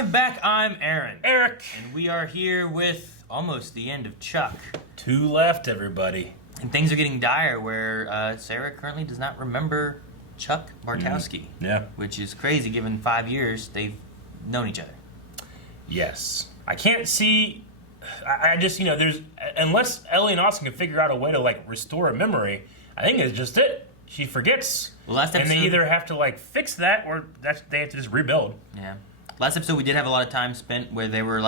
I'm back. I'm Aaron. Eric. And we are here with almost the end of Chuck. 2 left, everybody. And things are getting dire where Sarah currently does not remember Chuck Bartowski. Yeah. Which is crazy given 5 years they've known each other. Yes. I can't see... I just, there's... Unless Ellie and Austin can figure out a way to, restore a memory, I think it's just it. She forgets. Well, last episode... And they either have to, fix that or they have to just rebuild. Yeah. Last episode we did have a lot of time spent where they were,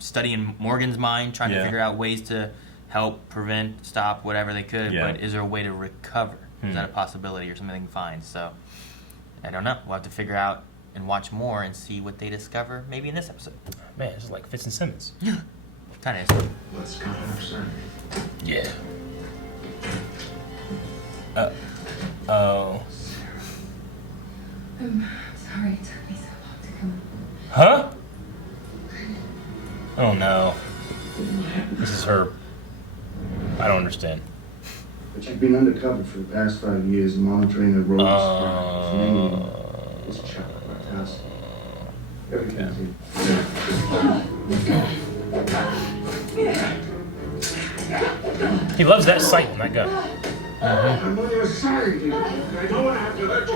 studying Morgan's mind, trying to figure out ways to help, prevent, stop, whatever they could. Yeah. But is there a way to recover? Is that a possibility or something they can find? So, I don't know. We'll have to figure out and watch more and see what they discover maybe in this episode. Man, this is like Fitz and Simmons. Kind of is. Let's go outside. Yeah. Oh. I'm sorry it took me so long to come. Huh? Oh no. This is her. I don't understand. But you've been undercover for the past 5 years, monitoring the roads. It's Chuck Bartowski. Everything's in. He loves that sight on that gun. I'm on your side, dude. I don't want to have to hurt you.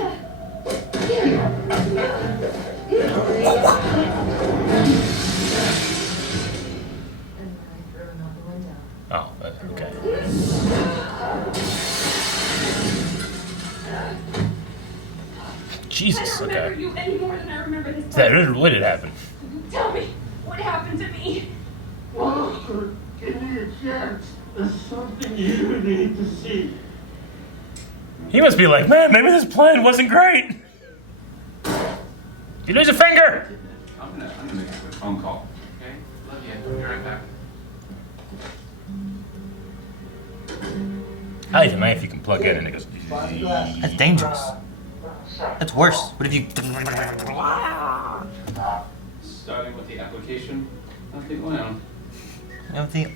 Oh, okay. Jesus, okay. I don't remember you any more than I remember this. That really did happen. Tell me, what happened to me? Walker, give me a chance. There's something you need to see. He must be like, man, maybe this plan wasn't great. You lose a finger. I'm gonna make a quick phone call. Okay? Love you. Be right back. I even know if you can plug in and it goes. That's dangerous. That's worse. What if you... Starting with the application of the oil.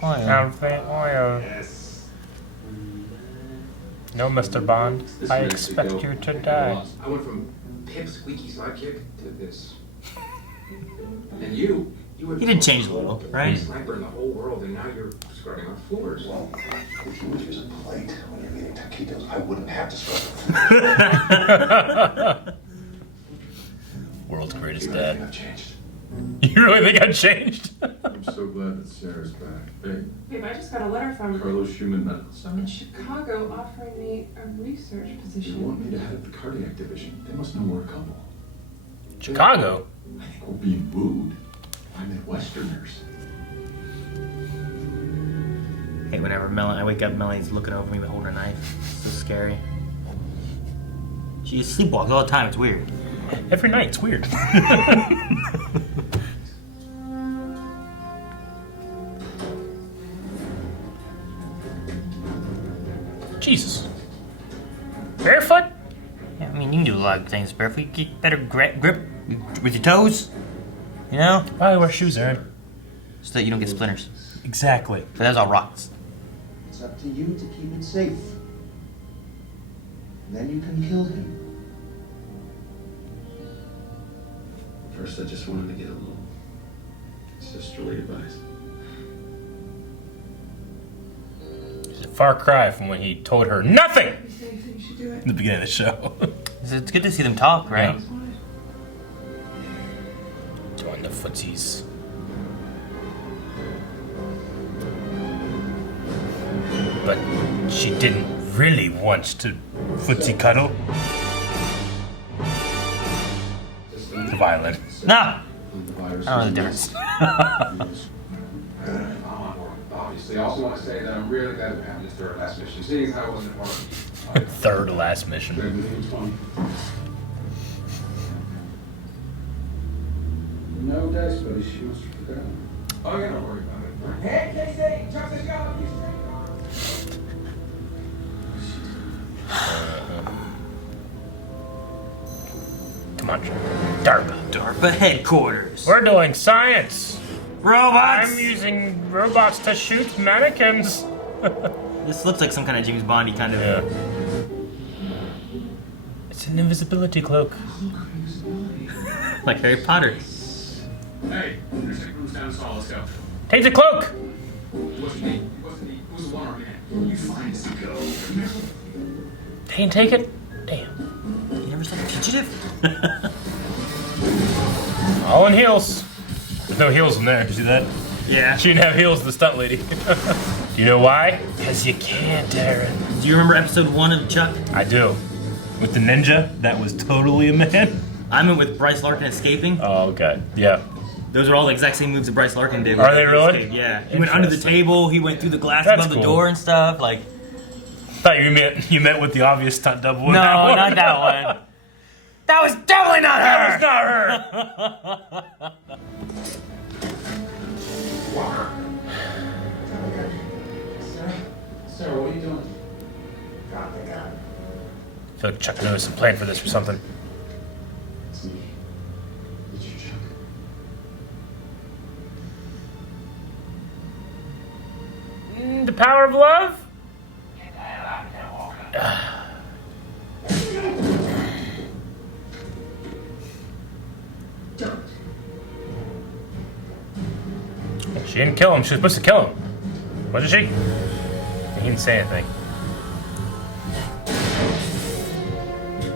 Oil. Yes. No, Mr. Bond. I expect you to die. I went from pip squeaky sidekick to this. And you were He did change a little, right? sniper in the whole world, and now you're scrubbing on floors. Well, if you would use a plate when you're eating taquitos, I wouldn't have to scrub it. World's greatest I dad. think I've changed. You really think I changed? I'm so glad that Sarah's back. Hey, Babe, I just got a letter from Carlos Schumann Medical in Center. Chicago offering me a research They position. want me to head up the cardiac division. They must know we're a couple. Chicago? I think we're being booed by Midwesterners. Hey, whenever I wake up, Melanie's looking over me holding a knife. It's so scary. She sleepwalks all the time. It's weird. Every night, it's weird. Jesus. Barefoot? Yeah, I mean, you can do a lot of things barefoot. You get better grip with your toes. You know? Why wear shoes, Aaron? So that you don't get splinters. Exactly. But that's all rocks. It's up to you to keep it safe. And then you can kill him. First, I just wanted to get a little sisterly advice. It's a far cry from when he told her nothing You say you should do it. in the beginning of the show. It's good to see them talk, right? Yeah. Join the footsies. But she didn't really want to footsie cuddle. The violin. No! The virus I don't know the is- difference. I'm on board, obviously. I also want to say that I'm really glad we happened this third last mission, seeing as I wasn't part of it. Third to last mission. Everything's fine. No dice, buddy. She must have forgotten. Oh, yeah, don't worry about it. Hey, Casey! Chuck this guy up, you Come on, DARPA. DARPA headquarters. We're doing science. Robots! I'm using robots to shoot mannequins. This looks like some kind of James Bondy kind of... Yeah. It's an invisibility cloak. Like Harry Potter. Hey, intersect room's down the hall. Let's go. Take the cloak! It wasn't me. It wasn't me. Who's the one-armed man? You find us. Go. They didn't take it? Damn. You never said fugitive? All in heels. There's no heels in there. Did you see that? Yeah. She didn't have heels, the stunt lady. Do you know why? Because you can't, Darren. Do you remember episode 1 of Chuck? I do. With the ninja, that was totally a man. I meant with Bryce Larkin escaping. Oh, okay. Yeah. Those are all the exact same moves that Bryce Larkin did. Are they when he really? escaped. Yeah. He went under the Interesting. table. He went through the glass That's above the cool. door and stuff. Like. Thought you meant with the obvious stunt double. No, that one. not that one. That was definitely not her. That was not her. Sarah, what are you doing? Drop the gun. I feel like Chuck knows some plan for this or something. It's me. It's your Chuck. The power of love? Don't. She didn't kill him. She was supposed to kill him. Wasn't she? He didn't say anything.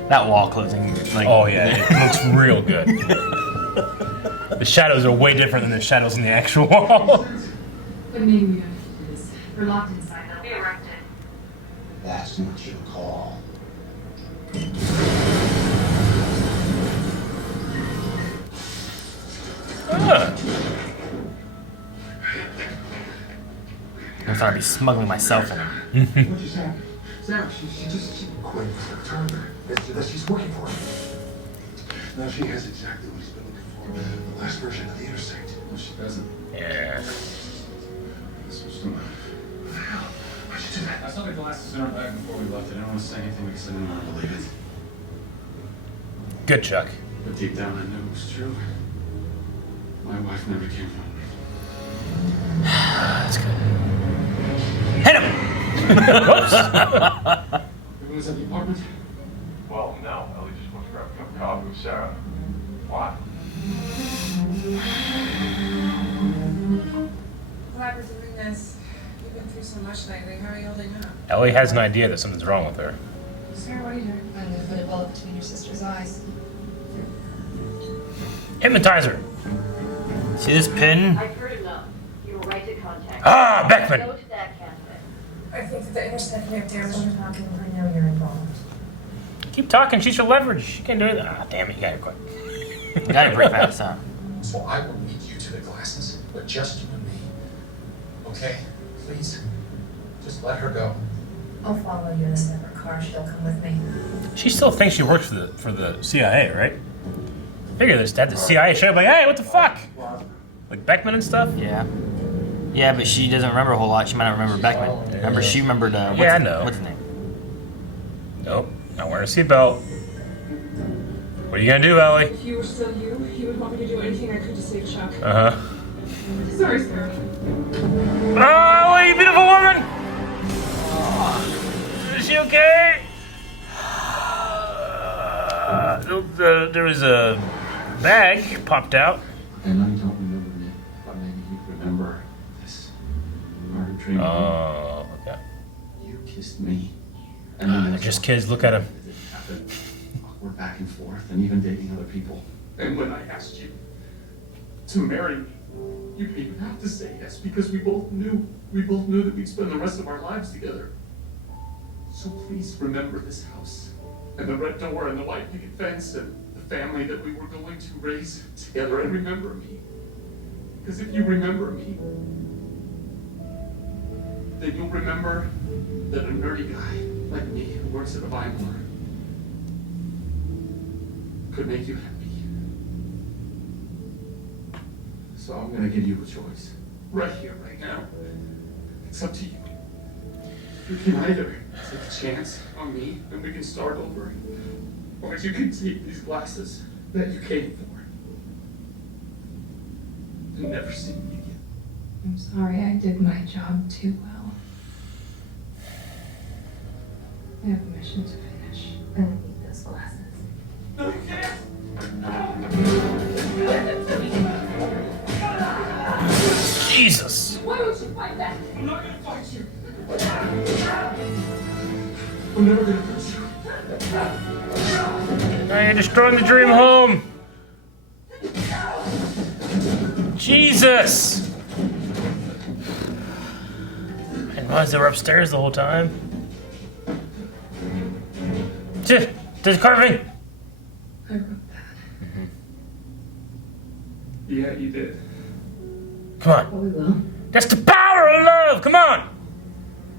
That wall closing. Like. Oh yeah, it looks real good. The shadows are way different than the shadows in the actual wall. What name you have, please? We're locked inside. They'll be erected. That's not your call. Ah. I thought I'd be smuggling myself in. What just happened? Sarah, she Quinn returned her. That she's working for him. Now she has exactly what he's been looking for. The last version of the intersect. No, she doesn't. Yeah. Switched them. What the hell? Why'd you do that? I saw the glasses in her bag before we left. I didn't want to say anything because I didn't want to believe it. Good, Chuck. But deep down, I knew it was true. My wife never came home. That's good. Hit him! Everyone's at the apartment. Well, no. Ellie just wants to grab a cup of coffee with Sarah. Why? Glad we're doing this. You've been through so much lately. How are you holding up? Ellie has an idea that something's wrong with her. Sarah, what are you doing? I'm gonna put a bullet between your sister's eyes. Hypnotize her. See this pin? I've heard enough. You were right to contact. Ah, Beckman. Go to that campus. I think that the intersect may have damaged We're her. talking, I know you're involved. Keep talking. She's your leverage. She can't do it. Ah, damn it. You got it quick. Got it pretty fast, huh? So I will lead you to the glasses, but just you and me. Okay? Please. Just let her go. I'll follow you in a separate car. She'll come with me. She still thinks she works for the CIA, right? Figure this. That the CIA show up like, hey, what the fuck? Like Beckman and stuff. Yeah. Yeah, but she doesn't remember a whole lot. She might not remember Beckman. Remember, she remembered. Yeah, I know. What's his name? Nope. Not wearing a seatbelt. What are you gonna do, Ellie? If you were still you would want me to do anything I could to save Chuck. Uh huh. Sorry, Sarah. Oh, you beautiful woman! Is she okay? There was a bag popped out. I know you don't remember me, but maybe you remember this murder dream. Oh, okay. You kissed me. And then They're just kids. Look at him. It happened. Awkward back and forth, and even dating other people. And when I asked you to marry me, you didn't even have to say yes because we both knew that we'd spend the rest of our lives together. So please remember this house and the red door and the white picket fence and the family that we were going to raise together, and remember me. Because if you remember me, then you'll remember that a nerdy guy like me who works at a Bible could make you happy. So I'm gonna give you a choice. Right here, right now. It's up to you. You can either take a chance on me and we can start over, or you can take these glasses that you came for and never see me again. I'm sorry, I did my job too well. I have a mission to finish. I need those glasses. No, you can't! Jesus. Why don't you fight that? I'm not gonna fight you. I'm never gonna hurt you. Now you're destroying the dream home. Jesus. I didn't realize they were upstairs the whole time. There's carving. I wrote that. Yeah, you did. Come on. Oh, we will. That's the power of love. Come on.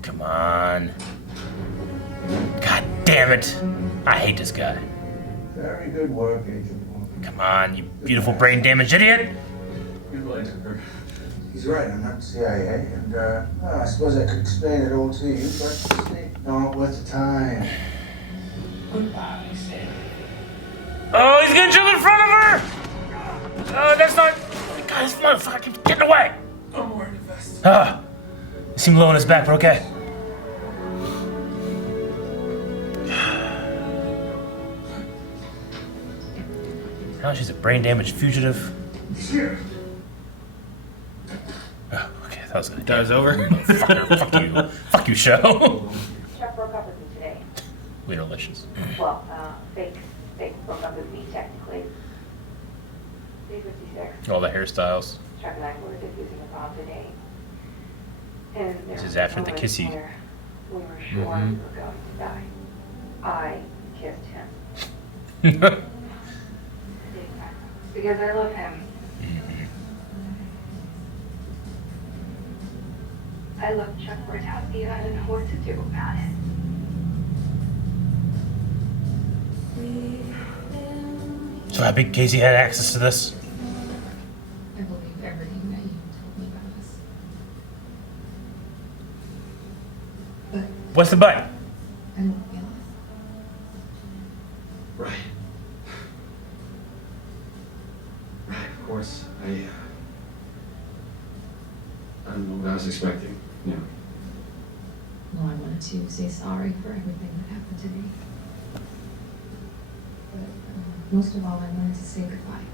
Come on. God damn it. I hate this guy. Very good work, Agent Morgan. Come on, you beautiful brain damaged idiot. You lied to her. He's right, I'm not CIA, and I suppose I could explain it all to you, but it's not worth the time. Goodbye, Sarah. Oh, he's gonna jump in front of her! Oh, that's not... God, this motherfucker keeps getting away! I'm wearing a vest. Ah, he seemed low on his back, but okay. Now she's a brain damaged fugitive. He's here. Oh, okay, that was good. That was over? Fucker, fuck you. Fuck you, show. Chuck broke up with me today. We delicious. Well, fake broke up with me technically. Day 56. All the hairstyles. Chuck and I were diffusing a bomb today. And there This is was after a the moment kissy. where we were sure we were going to die. I kissed him. Because I love him. I love Chuck Bartowski and I don't know what to do about it. So how big Casey had access to this? I believe everything that you told me about us. But What's the but? I don't realize. Right. Right, of course. I don't know what I was expecting. Yeah. Well, I wanted to say sorry for everything that happened today. But most of all, I wanted to say goodbye.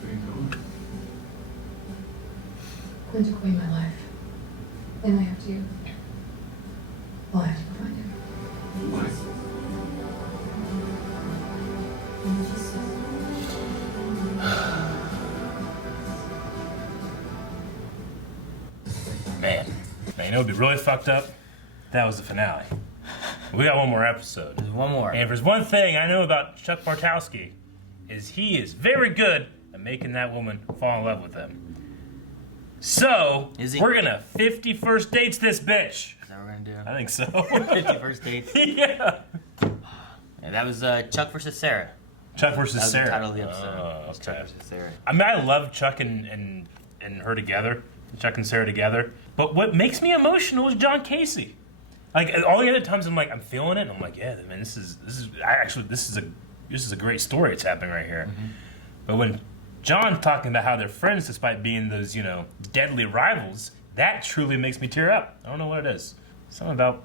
Where are you going? Quinn took away my life. And I have to... Well, I have to go find him. What? Man, you know, it'd be really fucked up. That was the finale. We got one more episode. There's one more. And if there's one thing I know about Chuck Bartowski, is he is very good at making that woman fall in love with him. So, Is he? we're gonna 50 first dates this bitch. Is that what we're gonna do? I think so. 51st date. Yeah. Yeah, that was Chuck versus Sarah. Chuck versus That was Sarah. the title of the episode. Oh, It was okay. Chuck versus Sarah. I mean, I love Chuck and her together, Chuck and Sarah together. But what makes me emotional is John Casey. Like all the other times, I'm like, I'm feeling it. And I'm like, yeah, man, this is a great story. It's happening right here. Mm-hmm. But when John's talking about how they're friends despite being those, deadly rivals, that truly makes me tear up. I don't know what it is. Something about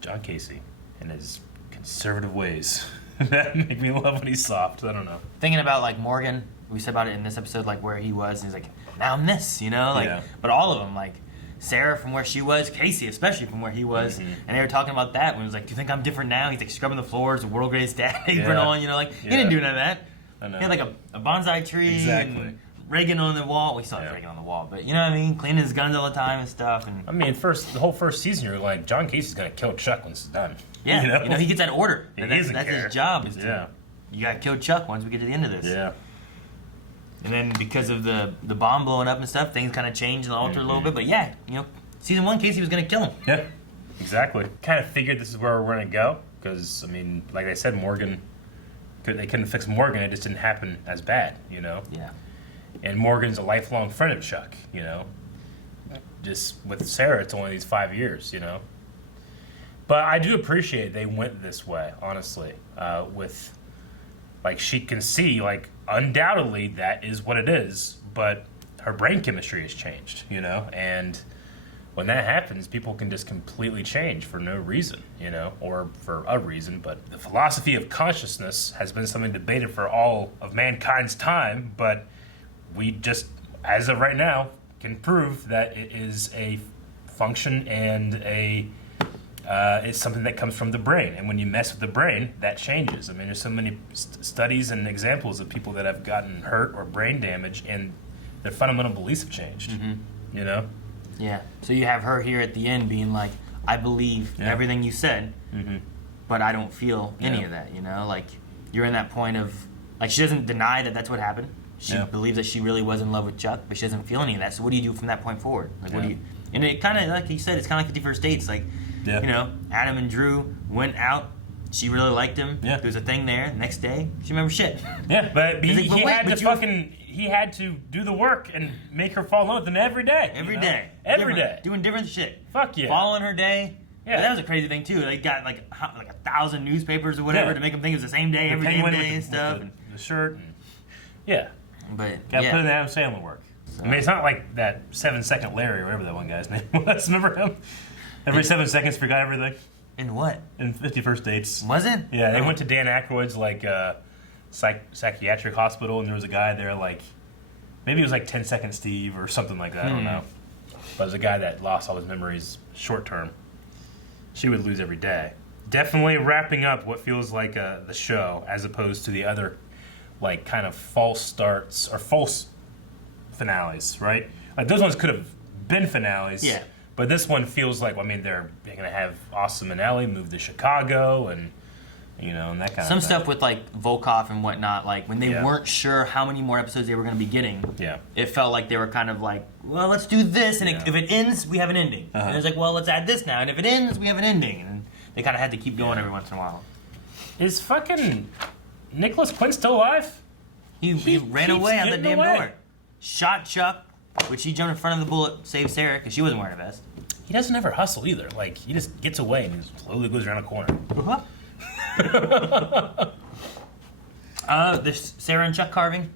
John Casey and his conservative ways that make me love when he's soft. I don't know. Thinking about like Morgan, we said about it in this episode, like where he was, and he's like, now I'm this, like. Yeah. But all of them, like Sarah from where she was, Casey especially from where he was, and they were talking about that when he was like, "Do you think I'm different now?" He's like scrubbing the floors, the world greatest dad apron on, he didn't do none of that. I know. He had like a bonsai tree, Exactly. and Reagan on the wall. We saw Reagan on the wall, but you know what I mean, cleaning his guns all the time and stuff. And I mean, the whole first season, you're like, John Casey's gonna kill Chuck when this is done. yeah, he gets that order. He And that's doesn't care. his job. Is Yeah. you gotta kill Chuck once we get to the end of this. Yeah. And then because of the bomb blowing up and stuff, things kind of changed and altered a little bit. But yeah, season 1, Casey was gonna kill him. Yeah. Exactly. Kind of figured this is where we're gonna go because I mean, like I said, they couldn't fix Morgan. It just didn't happen as bad, Yeah. And Morgan's a lifelong friend of Chuck, Just with Sarah, it's only these 5 years, But I do appreciate they went this way, honestly. With, like, she can see, like, undoubtedly that is what it is, but her brain chemistry has changed, And when that happens, people can just completely change for no reason, or for a reason. But the philosophy of consciousness has been something debated for all of mankind's time, but we just, as of right now, can prove that it is a function and it's something that comes from the brain. And when you mess with the brain, that changes. I mean, there's so many studies and examples of people that have gotten hurt or brain damage, and their fundamental beliefs have changed. You know? Yeah. So you have her here at the end being like, I believe everything you said, but I don't feel any of that, you know? Like, you're in that point of, like, she doesn't deny that that's what happened. She believes that she really was in love with Chuck, but she doesn't feel any of that. So what do you do from that point forward? Like, what do you... And it kind of, like you said, it's kind of like 50 First Dates. Like, you know, Adam and Drew went out. She really liked him. There was a thing there. Next day, she remembers shit. Yeah, but he had to do the work and make her fall in love with him every day. Every day. Doing different shit. Fuck yeah. Following her day. Yeah. But that was a crazy thing, too. They got, like 1,000 newspapers or whatever to make them think it was the same day, every day and stuff. The shirt. And, yeah. But, Gotta put in the Adam Sandler work. So. I mean, it's not like that 7-second Larry or whatever that one guy's name was. Remember him? Every 7 seconds, forgot everything. In what? In 50 First Dates. Was it? Yeah, they went to Dan Aykroyd's, like, psychiatric hospital, and there was a guy there, like, maybe it was like 10-second Steve or something like that. I don't know. But it was a guy that lost all his memories short term. She would lose every day. Definitely wrapping up what feels like the show, as opposed to the other, like, kind of false starts or false finales, right? Like, those ones could have been finales. Yeah. But this one feels like, well, I mean, they're going to have Austin and Ellie move to Chicago and, you know, and that kind of Some thing. stuff with, like, Volkov and whatnot, like, when they weren't sure how many more episodes they were going to be getting, it felt like they were kind of like, well, let's do this, and if it ends, we have an ending. And it's like, well, let's add this now, and if it ends, we have an ending. And they kind of had to keep going every once in a while. Is fucking Nicholas Quinn still alive? He ran away out the damn door. Shot Chuck, which he jumped in front of the bullet, saved Sarah, because she wasn't wearing a vest. He doesn't ever hustle either. Like, he just gets away and he slowly goes around a corner. The Sarah and Chuck carving.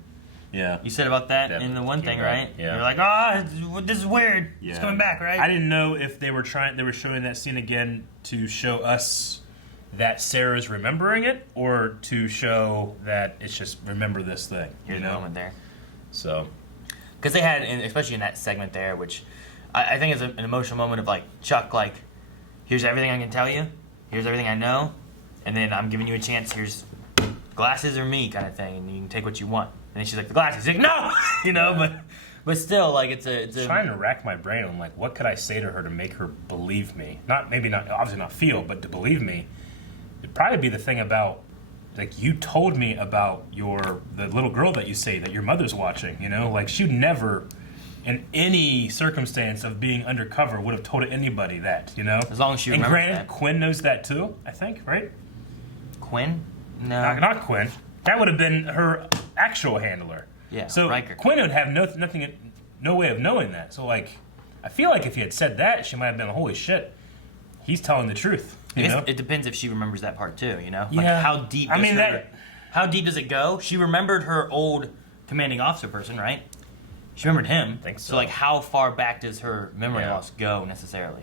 Yeah. You said about that in the one thing, right? Yeah. You're like, this is weird. Yeah. It's coming back, right? I didn't know if they were showing that scene again to show us that Sarah's remembering it, or to show that it's just remember this thing. Here's the moment there. So. Because they had, especially in that segment there, which I think is an emotional moment of, like, Chuck, like, here's everything I can tell you, here's everything I know, and then I'm giving you a chance, here's glasses or me kind of thing, and you can take what you want. And then she's like, the glasses. He's like, no! You know, but still, like, it's a... trying to rack my brain on, like, what could I say to her to make her believe me? Obviously not feel, but to believe me. It'd probably be the thing about, like, you told me about the little girl that you say that your mother's watching, you know? Like, she'd never, in any circumstance of being undercover, would have told anybody that, you know? As long as she remembers that. And granted, Quinn knows that too, I think, right? Quinn? No. Not Quinn. That would have been her actual handler. Yeah, so Riker. Quinn would have no way of knowing that. So, like, I feel like if he had said that, she might have been, holy shit, he's telling the truth. I guess it depends if she remembers that part too, you know? Yeah. Like, how deep how deep does it go? She remembered her old commanding officer person, right? She remembered him. I think so. So, like, how far back does her memory loss go necessarily?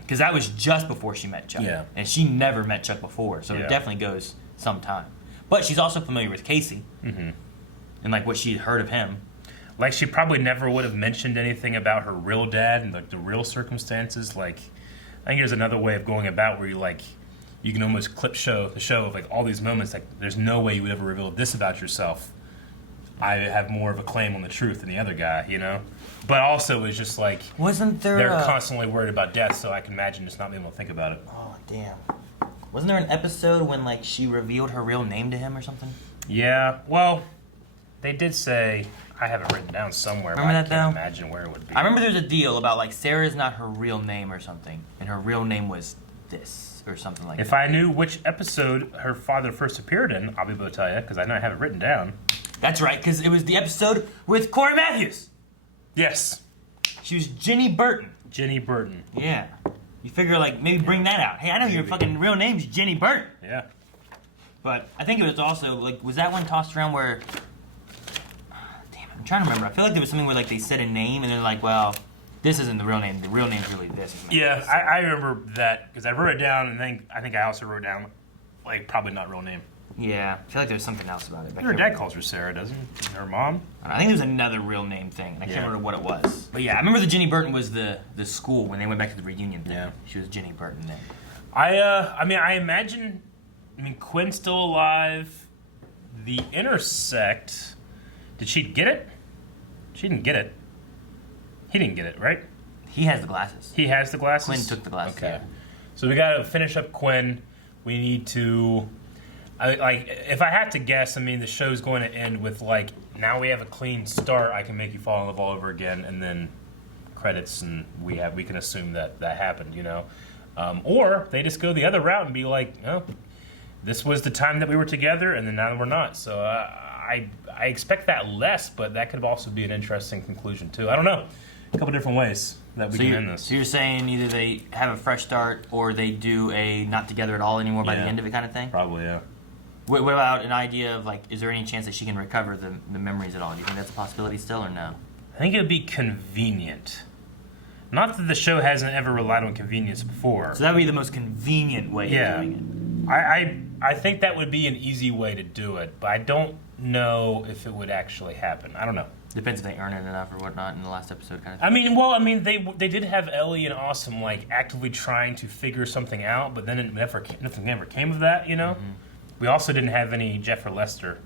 Because that was just before she met Chuck. Yeah. And she never met Chuck before, so it definitely goes some time. But she's also familiar with Casey. And, like, what she'd heard of him. Like, she probably never would have mentioned anything about her real dad and, like, the real circumstances. Like, I think there's another way of going about where you can almost clip the show of, like, all these moments. Like, there's no way you would ever reveal this about yourself. I have more of a claim on the truth than the other guy, you know? But also, it's just like... Wasn't there they're constantly worried about death, so I can imagine just not being able to think about it. Oh, damn. Wasn't there an episode when, like, she revealed her real name to him or something? Yeah, well, they did say... I have it written down somewhere, remember but that, I can't imagine where it would be. I remember there's a deal about, like, Sarah's not her real name or something, and her real name was this, or something like that. If I knew which episode her father first appeared in, I'll be able to tell you, because I know I have it written down. That's right, because it was the episode with Corey Matthews. Yes. She was Jenny Burton. Jenny Burton. Yeah. You figure, like, maybe bring that out. Hey, I know your fucking real name's Jenny Burton. Yeah. But I think it was also, like, was that one tossed around where... Damn, I'm trying to remember. I feel like there was something where, like, they said a name, and they're like, well, this isn't the real name. The real name's really this. Yeah, I remember that, because I wrote it down, and then I think I also wrote down, like, probably not real name. Yeah, I feel like there's something else about it. Her dad calls her Sarah, doesn't he? Her mom? I think there's another real name thing. And I can't remember what it was. But yeah, I remember the Jenny Burton was the school when they went back to the reunion thing. Yeah. She was Jenny Burton then. I imagine, Quinn's still alive. The intersect, did she get it? She didn't get it. He didn't get it, right? He has the glasses. He has the glasses? Quinn took the glasses. Okay. So we gotta finish up Quinn. We need to, if I have to guess, the show's going to end with now we have a clean start. I can make you fall in love all over again, and then credits, and we can assume that happened, or they just go the other route and be like, oh, this was the time that we were together, and then now we're not. So I expect that less, but that could also be an interesting conclusion too. I don't know. A couple different ways that we can end this. So you're saying either they have a fresh start or they do a not together at all anymore by the end of it kind of thing? Probably, yeah. What about an idea of is there any chance that she can recover the memories at all? Do you think that's a possibility still or no? I think it would be convenient. Not that the show hasn't ever relied on convenience before. So that would be the most convenient way of doing it. I think that would be an easy way to do it, but I don't know if it would actually happen. I don't know. Depends if they earn it enough or whatnot in the last episode kind of thing. They did have Ellie and Awesome actively trying to figure something out, but then nothing ever came of that, Mm-hmm. We also didn't have any Jeff or Lester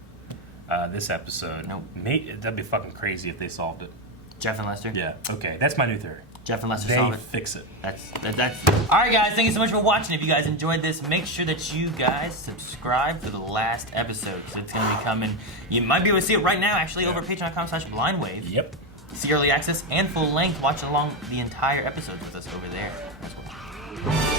this episode. Nope. That'd be fucking crazy if they solved it. Jeff and Lester? Yeah. Okay, that's my new theory. Jeff and Lester solve it. They fix it. That's all right, guys. Thank you so much for watching. If you guys enjoyed this, make sure that you guys subscribe for the last episode because it's going to be coming. You might be able to see it right now, actually, over at patreon.com/blindwave. Yep. See early access and full length. Watch along the entire episode with us over there as well.